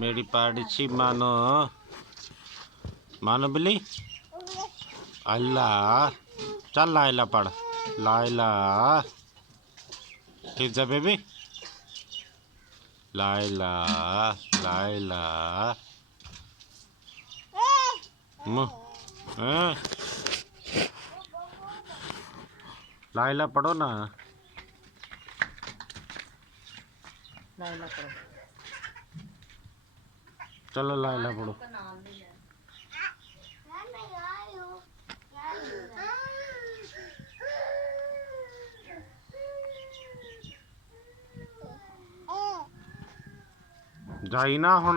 मेरी पार्टी मानो मानो बिल्ली अल्लाह चल लाइला पढ़ लाइला ठीक जा बेबी लाइला लाइला लाइला पढ़ो ना लाइला पढ़ो चलो लाइला पढ़ो जाई ना हुण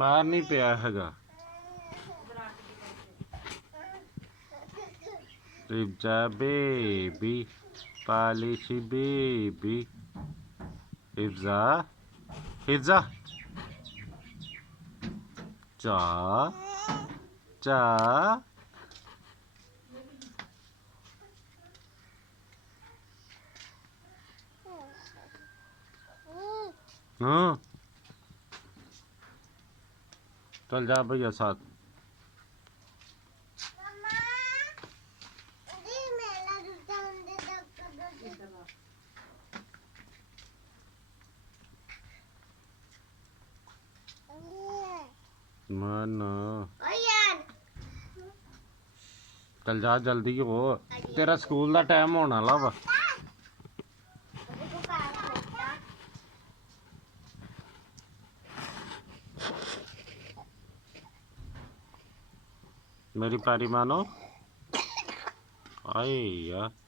बाहर नहीं पिया हैगा रिब्जा बेबी पालिशी बेबी हिफ्जा हिफ्जा चा चा हाँ चल जा भैया साथ मन चल जा जल्दी हो तेरा स्कूल का टाइम होने वाला वा मेरी प्यारी मानो आए यार